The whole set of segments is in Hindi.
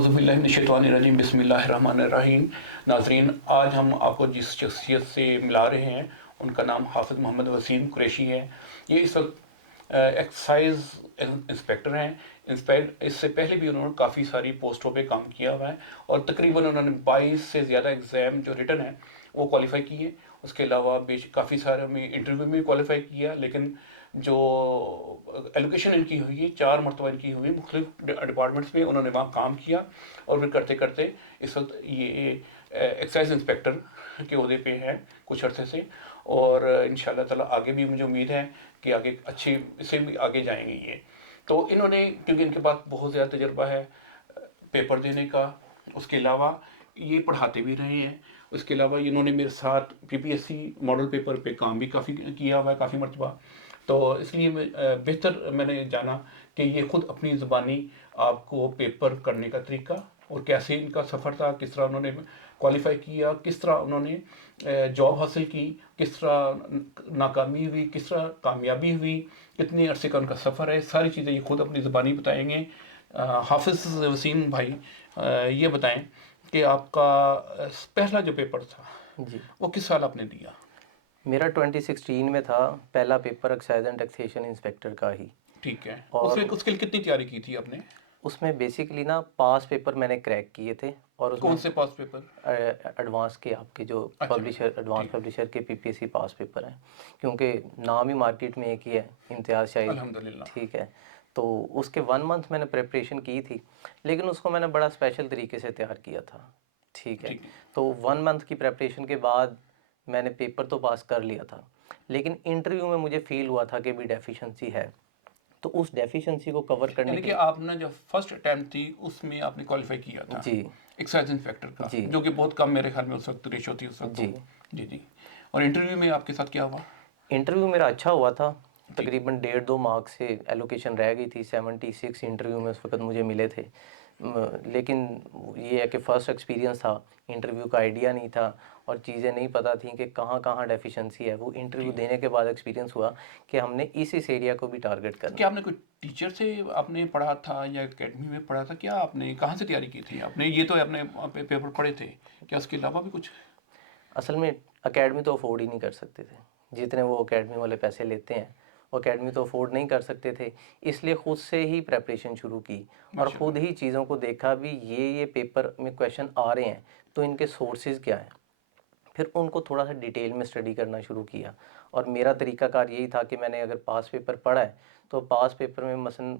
औज़ुबिल्लाहिमिनश्शैतानिर्रजीम बिस्मिल्लाहिर्रहमानिर्रहीम। नाज़रीन, आज हम आपको जिस शख्सियत से मिला रहे हैं उनका नाम हाफ़िज़ मोहम्मद वसीम कुरैशी है। ये इस वक्त एक्साइज इंस्पेक्टर हैं। इससे पहले भी उन्होंने काफ़ी सारी पोस्टों पे काम किया हुआ है और तकरीबन उन्होंने 22 से ज़्यादा एग्ज़ाम जो रिटन है वो क्वालिफाई किए। उसके अलावा काफ़ी सारे में इंटरव्यू में क्वालिफाई किया, लेकिन जो एलोकेशन इनकी हुई है 4 मरतबा इनकी हुई मुख्तलिफ डिपार्टमेंट्स में, उन्होंने वहाँ काम किया और फिर करते करते इस वक्त ये एक्साइज इंस्पेक्टर के ओहदे पे हैं कुछ अरसे से। और इंशाल्लाह ताला आगे भी मुझे उम्मीद है कि आगे अच्छे इससे भी आगे जाएंगे ये। तो इन्होंने, क्योंकि इनके पास बहुत ज़्यादा तजर्बा है पेपर देने का, उसके अलावा ये पढ़ाते भी रहे हैं। उसके अलावा इन्होंने मेरे साथ पीपीएससी मॉडल पेपर पे काम भी काफ़ी किया हुआ है, काफ़ी मरतबा। तो इसलिए बेहतर मैंने जाना कि ये खुद अपनी ज़ुबानी आपको पेपर करने का तरीका और कैसे इनका सफ़र था, किस तरह उन्होंने क्वालिफाई किया, किस तरह उन्होंने जॉब हासिल की, किस तरह नाकामी हुई, किस तरह कामयाबी हुई, कितने अरसे का उनका सफ़र है, सारी चीज़ें ये खुद अपनी ज़ुबानी बताएंगे। हाफिज़ वसीम भाई, ये बताएं कि आपका पहला जो पेपर था जी, वो किस साल आपने दिया? मेरा 2016 में था पहला paper excise and taxation inspector का ही। ठीक है। और उसके लिए कितनी तैयारी की थी आपने? उसमें बेसिकली ना पास पेपर मैंने क्रैक किए थे और उसमें कौन से पास पेपर? एडवांस के आपके जो अच्छा अच्छा, पब्लिशर एडवांस ठीक। पब्लिशर के पीपीएससी पास पेपर हैं, क्योंकि नाम ही मार्केट में एक ही है, इम्तियाज़ शाहिद। अल्हम्दुलिल्लाह। ठीक है। तो उसके 1 मंथ मैंने प्रिपरेशन की थी, लेकिन उसको मैंने बड़ा स्पेशल तरीके से तैयार किया था। ठीक है। ठीक है। तो 1 मंथ की प्रिपरेशन के बाद मैंने पेपर तो पास कर लिया था, लेकिन इंटरव्यू में मुझे फील हुआ था कि भी डेफिशिएंसी है। तो उस डेफिशिएंसी को कवर करने यानी के कि लिए आपने जो फर्स्ट अटेम्प्ट थी उसमें आपने क्वालिफाई किया था जी, एक्साइज इंस्पेक्टर का, जी, जो कि बहुत कम मेरे ख्याल में उस वक्त रेशो थी उस वक्त जी। तो। जी जी। और इंटरव्यू में आपके साथ क्या हुआ? इंटरव्यू मेरा अच्छा हुआ था। ठीक। तकरीबन 1.5-2 मार्क्स से एलोकेशन रह गई थी। 76 इंटरव्यू में उस वक्त मुझे मिले थे। लेकिन ये है कि फ़र्स्ट एक्सपीरियंस था, इंटरव्यू का आइडिया नहीं था और चीज़ें नहीं पता थी कि कहाँ कहाँ डेफिशिएंसी है। वो इंटरव्यू ठीक है। देने के बाद एक्सपीरियंस हुआ कि हमने इस एरिया को भी टारगेट तो करना क्या है। आपने कोई टीचर से आपने पढ़ा था या एकेडमी में पढ़ा था? क्या आपने कहाँ से तैयारी की थी आपने? ये तो आपने पेपर पढ़े थे, क्या उसके अलावा भी कुछ? असल में अकेडमी तो अफोर्ड ही नहीं कर सकते थे, जितने वो अकेडमी वाले पैसे लेते हैं वो अकेडमी तो अफोर्ड नहीं कर सकते थे। इसलिए ख़ुद से ही प्रेपरेशन शुरू की और ख़ुद माशाल्लाह। ही चीज़ों को देखा भी ये पेपर में क्वेश्चन आ रहे हैं तो इनके सोर्सेज क्या हैं। फिर उनको थोड़ा सा डिटेल में स्टडी करना शुरू किया और मेरा तरीकाकार यही था कि मैंने अगर पास पेपर पढ़ा है तो पास पेपर में मसलन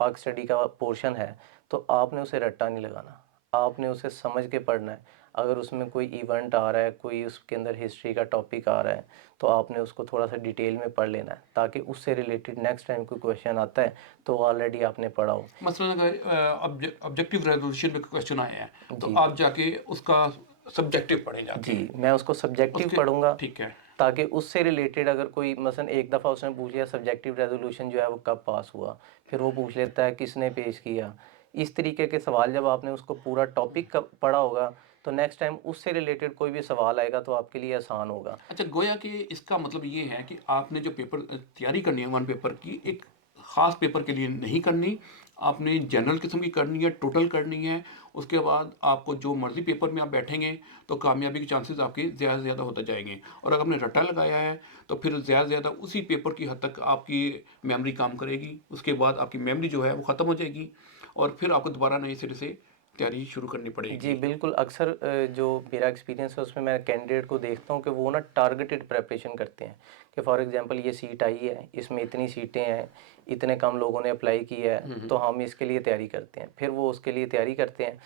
पाक स्टडी का पोर्शन है तो आपने उसे रट्टा नहीं लगाना, आपने उसे समझ के पढ़ना है। अगर उसमें कोई इवेंट आ रहा है, कोई उसके अंदर हिस्ट्री का टॉपिक आ रहा है, तो आपने उसको थोड़ा सा डिटेल में पढ़ लेना है ताकि उससे रिलेटेड नेक्स्ट टाइम कोई क्वेश्चन आता है तो ऑलरेडी आपने पढ़ा हो। मसलन अगर ऑब्जेक्टिव रेजोल्यूशन में क्वेश्चन आए हैं तो जी, आप जाके उसका सब्जेक्टिव पढ़ें जाके जी, मैं उसको सब्जेक्टिव उसके। पढ़ूँगा ठीक है। ताकि उससे रिलेटेड अगर कोई मसलन एक दफ़ा उसने पूछ लिया सब्जेक्टिव रेजोल्यूशन जो है वो कब पास हुआ, फिर वो पूछ लेता है किसने पेश किया। इस तरीके के सवाल जब आपने उसको पूरा टॉपिक का पढ़ा होगा तो नेक्स्ट टाइम उससे रिलेटेड कोई भी सवाल आएगा तो आपके लिए आसान होगा। अच्छा, गोया कि इसका मतलब ये है कि आपने जो पेपर तैयारी करनी है वन पेपर की, एक ख़ास पेपर के लिए नहीं करनी, आपने जनरल किस्म की करनी है, टोटल करनी है। उसके बाद आपको जो मर्ज़ी पेपर में आप बैठेंगे तो कामयाबी के चांसेस आपके ज़्यादा से ज़्यादा होते जाएंगे। और अगर आपने रट्टा लगाया है तो फिर ज़्यादा से ज़्यादा उसी पेपर की हद तक आपकी मेमोरी काम करेगी। उसके बाद आपकी मेमोरी जो है वो ख़त्म हो जाएगी और फिर आपको दोबारा नए सिरे से तैयारी शुरू करनी जी, पड़ेगी। बिल्कुल। अक्सर जो मेरा एक्सपीरियंस है उसमें मैं कैंडिडेट को देखता हूँ कि वो ना टारगेटेड प्रिपरेशन करते हैं कि फॉर एग्जांपल ये सीट आई है, इसमें इतनी सीटें हैं, इतने कम लोगों ने अप्लाई किया है, तो हम इसके लिए तैयारी करते हैं। फिर वो उसके लिए तैयारी करते हैं।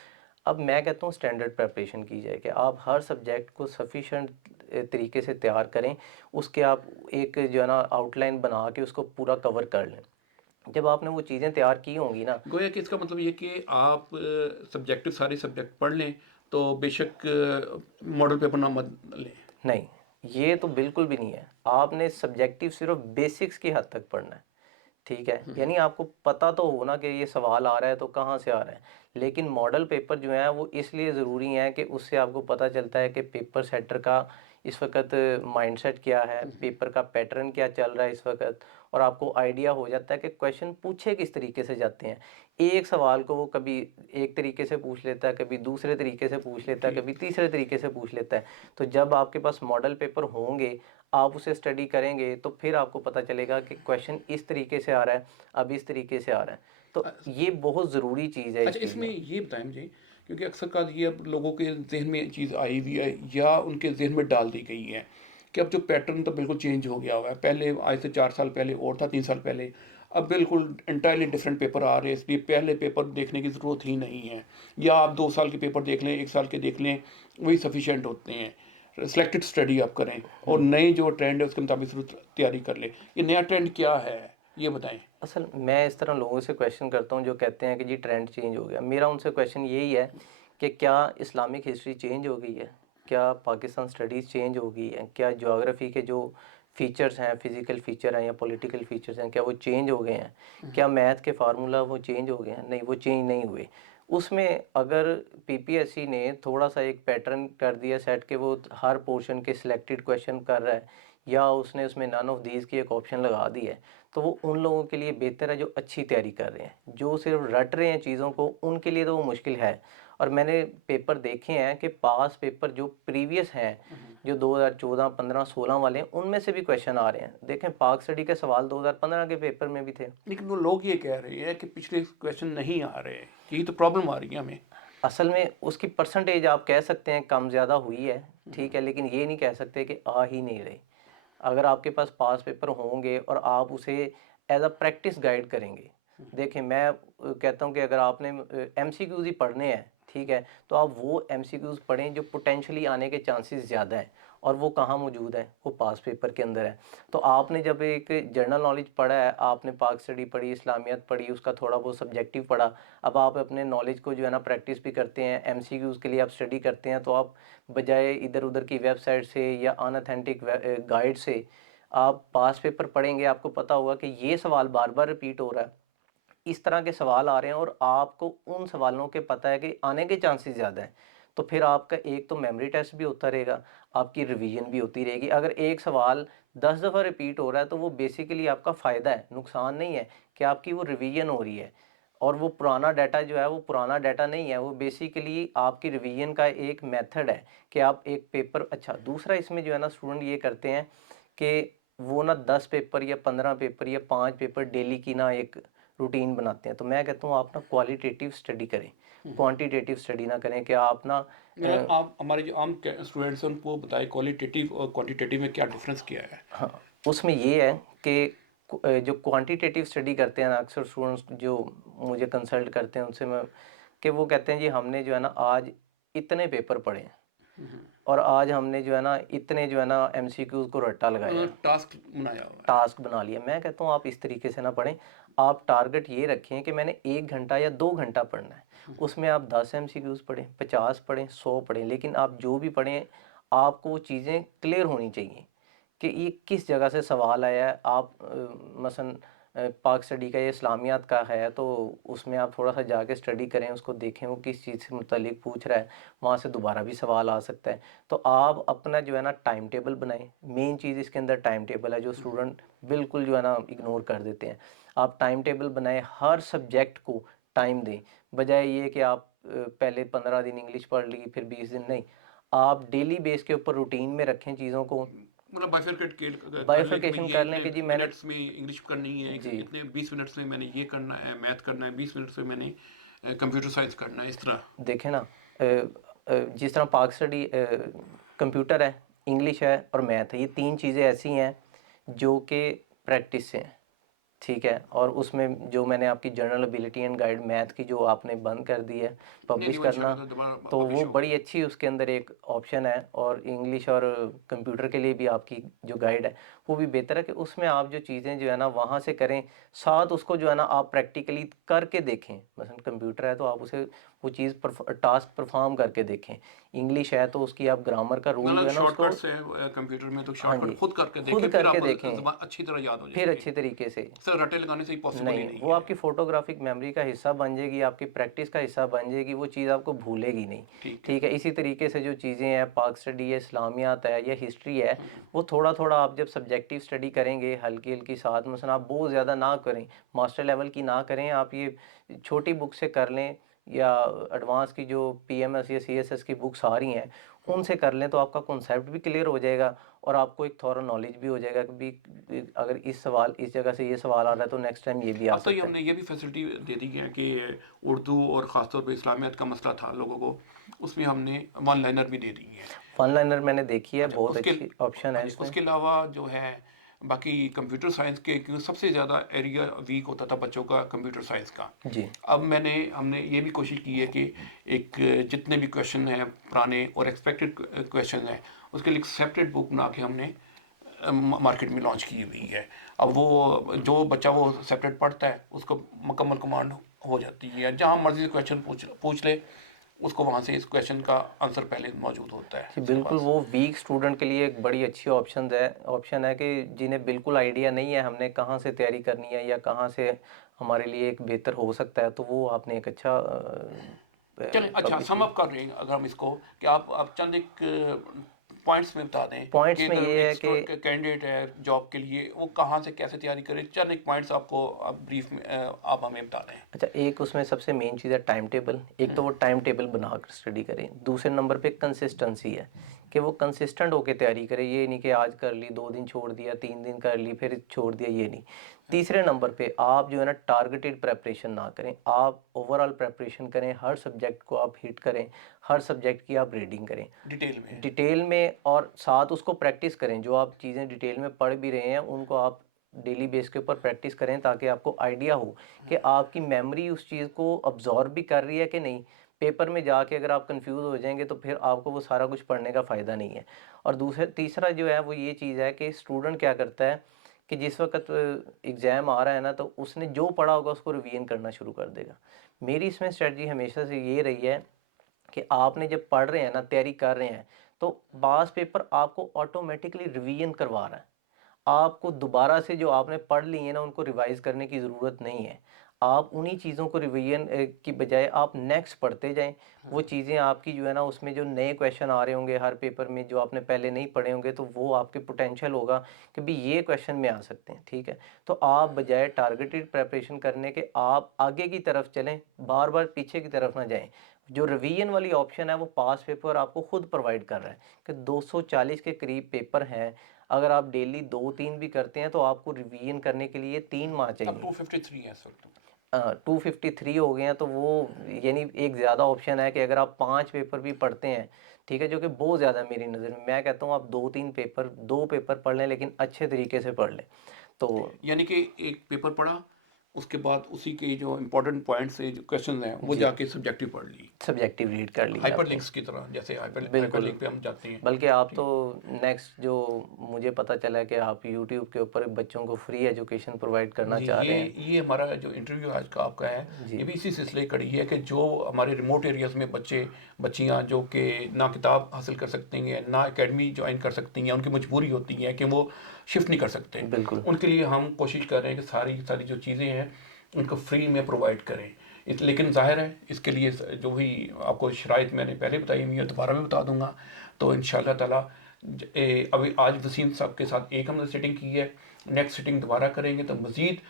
अब मैं कहता हूँ स्टैंडर्ड प्रिपरेशन की जाए कि आप हर सब्जेक्ट को सफिशिएंट तरीके से तैयार करें। उसके आप एक जो है ना आउटलाइन बना के उसको पूरा कवर कर लें। जब आपने वो चीज़ें तैयार की होंगी ना। गोया कि इसका मतलब ये कि आप सब्जेक्टिव सारे सब्जेक्ट पढ़ लें तो बेशक मॉडल पेपर ना मत लें। नहीं, ये तो बिल्कुल भी नहीं है। आपने सब्जेक्टिव सिर्फ़ बेसिक्स की हद तक पढ़ना है। ठीक है, यानी आपको पता तो हो ना कि ये सवाल आ रहा है तो कहाँ से आ रहा है। लेकिन मॉडल पेपर जो है वो इसलिए ज़रूरी है कि उससे आपको पता चलता है कि पेपर सेटर का इस वक्त माइंडसेट क्या है, पेपर का पैटर्न क्या चल रहा है इस वक्त, और आपको आइडिया हो जाता है कि क्वेश्चन पूछे किस तरीके से जाते हैं। एक सवाल को वो कभी एक तरीके से पूछ लेता है, कभी दूसरे तरीके से पूछ लेता है, जी। कभी तीसरे तरीके से पूछ लेता है। तो जब आपके पास मॉडल पेपर होंगे, आप उसे स्टडी करेंगे, तो फिर आपको पता चलेगा कि क्वेश्चन इस तरीके से आ रहा है, अब इस तरीके से आ रहा है। तो ये बहुत ज़रूरी चीज़ है इस अच्छा, चीज़ इसमें में। ये बताएं मुझे, क्योंकि अक्सर का ये अब लोगों के जहन में चीज़ आई हुई है या उनके जहन में डाल दी गई है कि अब जो पैटर्न तो बिल्कुल चेंज हो गया हुआ है। पहले आज से 4 साल पहले और था, 3 साल पहले, अब बिल्कुल इंटायरली डिफरेंट पेपर आ रहे हैं, इसलिए पहले पेपर देखने की ज़रूरत ही नहीं है। या आप 2 साल के पेपर देख लें, 1 साल के देख लें, वही सफिशेंट होते हैं। सिलेक्टेड स्टडी आप करें और नए जो ट्रेंड है उसके मुताबिक ज़रूर तैयारी कर लें। ये नया ट्रेंड क्या है, ये बताएं। असल मैं इस तरह लोगों से क्वेश्चन करता हूँ जो कहते हैं कि जी ट्रेंड चेंज हो गया। मेरा उनसे क्वेश्चन यही है कि क्या इस्लामिक हिस्ट्री चेंज हो गई है, क्या पाकिस्तान स्टडीज़ चेंज हो गई है, क्या ज्योग्राफी के जो फीचर्स हैं, फिज़िकल फीचर हैं या पॉलिटिकल फीचर्स हैं, क्या वो चेंज हो गए हैं, क्या मैथ के फार्मूला वो चेंज हो गए हैं? नहीं, वो चेंज नहीं हुए। उसमें अगर पीपीएससी ने थोड़ा सा एक पैटर्न कर दिया सेट कि वो हर पोर्शन के सिलेक्टेड क्वेश्चन कर रहा है, या उसने उसमें नन ऑफ दीज की एक ऑप्शन लगा दी है, तो वो उन लोगों के लिए बेहतर है जो अच्छी तैयारी कर रहे हैं। जो सिर्फ रट रहे हैं चीज़ों को, उनके लिए तो वो मुश्किल है। और मैंने पेपर देखे हैं कि पास पेपर जो प्रीवियस हैं, जो 2014, 15, 16 वाले हैं, उनमें से भी क्वेश्चन आ रहे हैं। देखें, पाक स्टडी के सवाल 2015 के पेपर में भी थे। लेकिन वो लोग ये कह रहे हैं कि पिछले क्वेश्चन नहीं आ रहे, यही तो प्रॉब्लम आ रही है हमें। असल में उसकी परसेंटेज आप कह सकते हैं कम ज़्यादा हुई है, ठीक है, लेकिन ये नहीं कह सकते कि आ ही नहीं रहे। अगर आपके पास पास पेपर होंगे और आप उसे एज अ प्रैक्टिस गाइड करेंगे। देखें, मैं कहता हूँ कि अगर आपने एमसीक्यूज़ ही पढ़ने हैं, ठीक है, तो आप वो एमसीक्यूज़ पढ़ें जो पोटेंशली आने के चांसेस ज़्यादा हैं। और वो कहाँ मौजूद है? वो पास पेपर के अंदर है। तो आपने जब एक जनरल नॉलेज पढ़ा है, आपने पाक स्टडी पढ़ी, इस्लामियत पढ़ी, उसका थोड़ा बहुत सब्जेक्टिव पढ़ा, अब आप अपने नॉलेज को जो है ना प्रैक्टिस भी करते हैं, एमसीक्यूज़ के लिए आप स्टडी करते हैं, तो आप बजाय इधर उधर की वेबसाइट से या अनऑथेंटिक गाइड से आप पास पेपर पढ़ेंगे, आपको पता होगा कि ये सवाल बार बार रिपीट हो रहा है, इस तरह के सवाल आ रहे हैं, और आपको उन सवालों के पता है कि आने के चांसेस ज़्यादा हैं। तो फिर आपका एक तो मेमोरी टेस्ट भी होता रहेगा, आपकी रिवीजन भी होती रहेगी। अगर एक सवाल 10 दफ़ा रिपीट हो रहा है तो वो बेसिकली आपका फ़ायदा है, नुकसान नहीं है, कि आपकी वो रिवीजन हो रही है। और वो पुराना डाटा जो है वो पुराना डाटा नहीं है, वो बेसिकली आपकी रिवीजन का एक मेथड है कि आप एक पेपर। अच्छा, दूसरा इसमें जो है ना स्टूडेंट ये करते हैं कि वो ना 10 पेपर या 15 पेपर या 5 पेपर डेली की ना एक रूटीन बनाते हैं। तो मैं कहता हूँ आप ना क्वालिटेटिव स्टडी करें, क्वांटिटेटिव स्टडी ना करें कि आप ना मतलब आप हमारे जो आम स्टूडेंट्स हैं उनको बताएं क्वालिटेटिव और क्वांटिटेटिव में क्या डिफरेंस क्या है। हाँ, उसमें ये है कि जो क्वांटिटेटिव स्टडी करते हैं ना, अक्सर स्टूडेंट्स जो मुझे कंसल्ट करते हैं उनसे मैं, कि वो कहते हैं जी हमने जो है ना आज इतने पेपर पढ़े हैं, और आज हमने जो है ना इतने जो है ना एमसीक्यूज़ को रट्टा लगाया है, टास्क बनाया हुआ है। टास्क बना लिया। मैं कहता हूँ आप इस तरीके से ना पढ़ें। आप टारगेट ये रखें कि मैंने 1 घंटा या 2 घंटा पढ़ना है। उसमें आप 10 एमसीक्यूज़ पढ़ें, 50 पढ़ें, 100 पढ़ें, लेकिन आप जो भी पढ़ें, आपको वो चीज़ें क्लियर होनी चाहिए कि ये किस जगह से सवाल आया है। आप मसलन पाक स्टडी का या इस्लामियात का है, तो उसमें आप थोड़ा सा जाके स्टडी करें, उसको देखें वो किस चीज़ से मुतल्लिक पूछ रहा है, वहाँ से दोबारा भी सवाल आ सकता है। तो आप अपना जो है ना टाइम टेबल बनाएं। मेन चीज़ इसके अंदर टाइम टेबल है, जो स्टूडेंट बिल्कुल जो है ना इग्नोर कर देते हैं। आप टाइम टेबल बनाएं, हर सब्जेक्ट को टाइम दें, बजाय ये कि आप पहले 15 दिन इंग्लिश पढ़ ली, फिर 20 दिन नहीं। आप डेली बेस के ऊपर रूटीन में रखें चीज़ों को, मतलब बाइफरकेट कर लें कि भाई बाइफरकेशन ये कर लें इतने कि जी मैंने, मिनट्स में इंग्लिश करनी है, जी इतने 20 मिनट्स में मैंने ये करना है, मैथ करना है, 20 मिनट्स में मैंने कंप्यूटर साइंस करना है, इस तरह। देखें ना, जिस तरह पाक स्टडी कंप्यूटर है, इंग्लिश है और मैथ है, ये तीन चीज़ें ऐसी हैं जो कि प्रैक्टिस से हैं, ठीक है। और उसमें जो मैंने आपकी general ability and guide math की जो आपने बंद कर दी है नहीं नहीं, पब्लिश वो करना, इंशाल्लाह दोबारा तो वो पब्लिश होगा। बड़ी अच्छी उसके अंदर एक ऑप्शन है। और इंग्लिश और कंप्यूटर के लिए भी आपकी जो गाइड है वो भी बेहतर है, कि उसमें आप जो चीज़ें जो है ना वहाँ से करें, साथ उसको जो है ना आप प्रैक्टिकली करके देखें। मसलन कंप्यूटर है तो आप उसे वो चीज़ टास्क परफॉर्म करके देखें। इंग्लिश है तो उसकी आप ग्रामर का रूल जो मतलब है ना उसको, शॉर्टकट्स है कंप्यूटर में, तो हाँ जी, शॉर्टकट खुद करके खुद देखें, फिर करके आपको देखें, ज़बान अच्छी तरह याद हो फिर जाएंगे। अच्छी तरीके से। सर रटे लगाने से ही पॉसिबल ही नहीं, नहीं वो है। आपकी फ़ोटोग्राफ़िक मेमोरी का हिस्सा बन जाएगी, आपकी प्रैक्टिस का हिस्सा बन जाएगी, वो चीज़ आपको भूलेगी नहीं। ठीक है। ठीक है, इसी तरीके से जो चीज़ें हैं, पाक स्टडी है, इस्लामियात है या हिस्ट्री है, हम्म, वो थोड़ा-थोड़ा आप जब सब्जेक्टिव स्टडी करेंगे, हल्की-हल्की साथ मसलन आप बहुत ज़्यादा ना करें, मास्टर लेवल की ना करें, आप ये छोटी बुक से कर लें या एडवांस की जो पीएमएस या सीएसएस की बुक्स आ रही हैं, उनसे कर लें तो आपका कॉन्सेप्ट भी क्लियर हो जाएगा और आपको एक थोड़ा नॉलेज भी हो जाएगा कि भी अगर इस जगह से ये सवाल आ रहा है तो नेक्स्ट टाइम ये भी आ अब तो ये सकता है। हमने ये भी फैसिलिटी दे दी है कि उर्दू और ख़ासतौर पे इस्लामियत का मसला था लोगों को, उसमें हमने वन लाइनर भी दे दी है। वन लाइनर मैंने देखी है, अच्छा बहुत उसके, अच्छी ऑप्शन हाँ है जी, इसमें। उसके अलावा जो है बाकी कंप्यूटर साइंस के, क्योंकि सबसे ज़्यादा एरिया वीक होता था बच्चों का कंप्यूटर साइंस का। जी, अब हमने ये भी कोशिश की है कि एक जितने भी क्वेश्चन हैं पुराने और एक्सपेक्टेड क्वेश्चन हैं, उसके लिए सेपरेट बुक बना के हमने मार्केट में लॉन्च की हुई है। अब वो जो बच्चा वो सेपरेट पढ़ता है उसको मुकम्मल कमांड हो जाती है, जहाँ मर्जी से क्वेश्चन पूछ ले उसको, वहाँ से इस क्वेश्चन का आंसर पहले मौजूद होता है जी उसके बिल्कुल, पास। वो वीक स्टूडेंट के लिए एक बड़ी अच्छी ऑप्शन है कि जिन्हें बिल्कुल आइडिया नहीं है हमने कहाँ से तैयारी करनी है या कहाँ से हमारे लिए एक बेहतर हो सकता है, तो वो आपने एक अच्छा चलें, अच्छा पब्लिश सम किया। अप कर रहे हैं अगर हम इसको, कि आप चंद एक पॉइंट्स में बता दें कि पॉइंट्स में अगर ये है कि एक कैंडिडेट है जॉब के लिए, वो कहाँ से कैसे तैयारी करे, चंद एक पॉइंट्स आपको आप ब्रीफ में आप हमें बता दें। अच्छा, एक उसमें सबसे मेन चीज़ है टाइम टेबल। एक तो वो टाइम टेबल बनाकर स्टडी करें। दूसरे नंबर पे कंसिस्टेंसी है कि वो कंसिस्टेंट होकर तैयारी करे। ये नहीं कि आज कर ली, 2 दिन छोड़ दिया, 3 दिन कर ली फिर छोड़ दिया, ये नहीं। तीसरे नंबर पे आप जो है ना टारगेटेड प्रेपरेशन ना करें, आप ओवरऑल प्रेपरेशन करें, हर सब्जेक्ट को आप हिट करें, हर सब्जेक्ट की आप रीडिंग करें डिटेल में। डिटेल में, और साथ उसको प्रैक्टिस करें। जो आप चीज़ें डिटेल में पढ़ भी रहे हैं उनको आप डेली बेस के ऊपर प्रैक्टिस करें ताकि आपको आइडिया हो कि आपकी मेमोरी उस चीज़ को अब्जॉर्ब भी कर रही है कि नहीं। पेपर में जाके अगर आप कंफ्यूज हो जाएंगे तो फिर आपको वो सारा कुछ पढ़ने का फ़ायदा नहीं है। और तीसरा जो है वो ये चीज़ है कि स्टूडेंट क्या करता है कि जिस वक्त एग्ज़ाम आ रहा है ना, तो उसने जो पढ़ा होगा उसको रिवीजन करना शुरू कर देगा। मेरी इसमें स्ट्रेटजी हमेशा से ये रही है कि आपने जब पढ़ रहे हैं ना, तैयारी कर रहे हैं, तो पास पेपर आपको ऑटोमेटिकली रिवीजन करवा रहा है। आपको दोबारा से जो आपने पढ़ ली है ना उनको रिवाइज करने की ज़रूरत नहीं है। आप उन्हीं चीज़ों को रिवीजन की बजाय आप नेक्स्ट पढ़ते जाएं। वो चीज़ें आपकी जो है ना, उसमें जो नए क्वेश्चन आ रहे होंगे हर पेपर में जो आपने पहले नहीं पढ़े होंगे, तो वो आपके पोटेंशियल होगा कि भी ये क्वेश्चन में आ सकते हैं। ठीक है, तो आप बजाय टारगेटेड प्रेपरेशन करने के आप आगे की तरफ चलें, बार बार पीछे की तरफ ना जाएं। जो रिवीजन वाली ऑप्शन है वो पास पेपर आपको खुद प्रोवाइड कर रहा है कि 240 के करीब पेपर हैं। अगर आप डेली 2-3 भी करते हैं तो आपको रिवीजन करने के लिए 3 माह अब चाहिए। 253 है इस वक्त। 253 हो गए हैं तो वो यानी एक ज़्यादा ऑप्शन है कि अगर आप 5 पेपर भी पढ़ते हैं, ठीक है, जो कि बहुत ज़्यादा है मेरी नज़र में। मैं कहता हूँ आप 2 पेपर पढ़ लें, लेकिन अच्छे तरीके से पढ़ लें। तो यानी कि एक पेपर पढ़ा, उसके बाद उसी के जो इम्पोर्टेंट पॉइंट्स से जो क्वेश्चन हैं वो जी, जाके सब्जेक्टिव पढ़ ली, सब्जेक्टिव रीड कर ली हाइपर आपने। लिंक्स की तरह, जैसे हाइपर बिल्कुल, लिंक पे हम जाते हैं। बल्कि आप तो ठीक। नेक्स्ट जो मुझे पता चला है कि आप यूट्यूब के ऊपर बच्चों को फ्री एजुकेशन प्रोवाइड करना जी, चाह ये रहे हैं। ये हमारा जो इंटरव्यू आज का आपका है, जी, ये भी इसी सिलसिले की कड़ी है कि जो हमारे रिमोट एरियाज़ में बच्चे बच्चियां जो कि ना किताब हासिल कर सकती हैं, ना एकेडमी ज्वाइन कर सकती हैं, उनकी मजबूरी होती है कि वो शिफ्ट नहीं कर सकते, बिल्कुल, उनके लिए हम कोशिश कर रहे हैं कि सारी सारी जो चीज़ें हैं उनको फ्री में प्रोवाइड करें। लेकिन जाहिर है इसके लिए जो भी आपको शराइत मैंने पहले बताई हुई है, दोबारा भी बता दूंगा। तो इंशाल्लाह ताला अभी आज वसीम साहब के साथ एक हमने सेटिंग की है, नेक्स्ट सेटिंग दोबारा करेंगे तो मज़ीद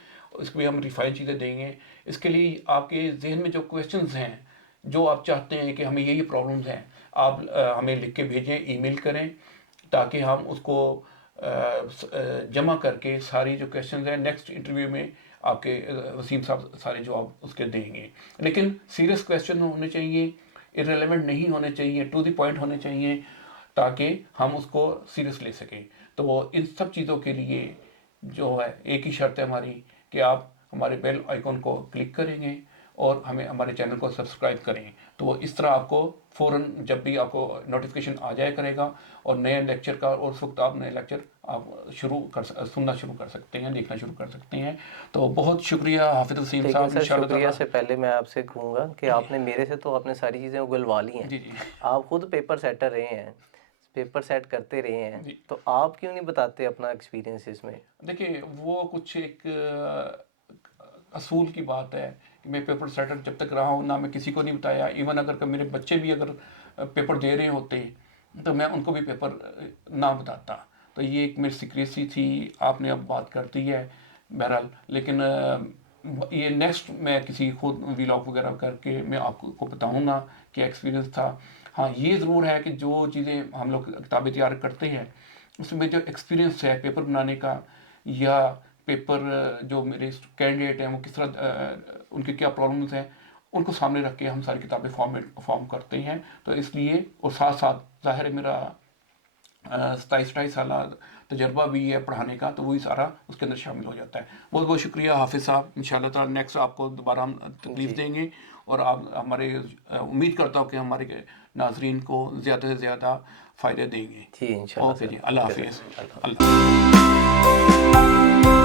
इसमें हम रिफाइन चीज़ें देंगे। इसके लिए आपके जहन में जो क्वेश्चंस हैं, जो आप चाहते हैं कि हमें ये प्रॉब्लम्स हैं, आप हमें लिख के भेजें, ईमेल करें, ताकि हम उसको जमा करके सारी जो क्वेश्चंस हैं नेक्स्ट इंटरव्यू में आपके वसीम साहब सारे जवाब उसके देंगे। लेकिन सीरियस क्वेश्चन होने चाहिए, इरेलेवेंट नहीं होने चाहिए, टू द पॉइंट होने चाहिए, ताकि हम उसको सीरियस ले सकें। तो वो इन सब चीज़ों के लिए जो है एक ही शर्त है हमारी, कि आप हमारे बेल आइकॉन को क्लिक करेंगे और हमें हमारे चैनल को सब्सक्राइब करें। तो वो इस तरह आपको फ़ौरन जब भी आपको नोटिफिकेशन आ जाया करेगा, और नए लेक्चर का, और उस वक्त आप नए लेक्चर आप सुनना शुरू कर सकते हैं, देखना शुरू कर सकते हैं। तो बहुत शुक्रिया हाफिज़ वसीम लेकिन साहब, सर इंशाअल्लाह शुक्रिया ताला। से पहले मैं आपसे कहूँगा कि आपने मेरे से तो आपने सारी चीज़ें उगलवा ली हैं। जी जी आप खुद पेपर सेटर रहे हैं, पेपर सेट करते रहे हैं, जी। तो आप क्यों नहीं बताते अपना एक्सपीरियंस इसमें? देखिए, वो कुछ एक असूल की बात है कि मैं पेपर सेटर जब तक रहा हूँ ना, मैं किसी को नहीं बताया। इवन अगर मेरे बच्चे भी अगर पेपर दे रहे होते तो मैं उनको भी पेपर ना बताता। तो ये एक मेरी सीक्रेसी थी, आपने अब बात कर दी है बहरहाल। लेकिन ये नेक्स्ट मैं किसी खुद व्लॉग वगैरह करके मैं आपको बताऊंगा कि एक्सपीरियंस था। हाँ, ये ज़रूर है कि जो चीज़ें हम लोग किताबें तैयार करते हैं उसमें जो एक्सपीरियंस है पेपर बनाने का, या पेपर जो मेरे कैंडिडेट हैं वो किस तरह उनके क्या प्रॉब्लम्स हैं, उनको सामने रख के हम सारी किताबें फॉर्म करते हैं। तो इसलिए, और साथ साथ ज़ाहिर है मेरा 27-28 साल तजर्बा भी है पढ़ाने का, तो वही सारा उसके अंदर शामिल हो जाता है। बहुत बहुत शुक्रिया हाफिज़ साहब। इंशाल्लाह ताला नेक्स्ट आपको दोबारा हम तकलीफ जी। देंगे, और आप हमारे उम्मीद करता हूँ कि हमारे नाजरीन को ज़्यादा से ज़्यादा फ़ायदे देंगे। जी इंशाल्लाह ओके सर। जी, अल्लाह ओके हाफिज़। सर। अल्लाह। अल्लाह।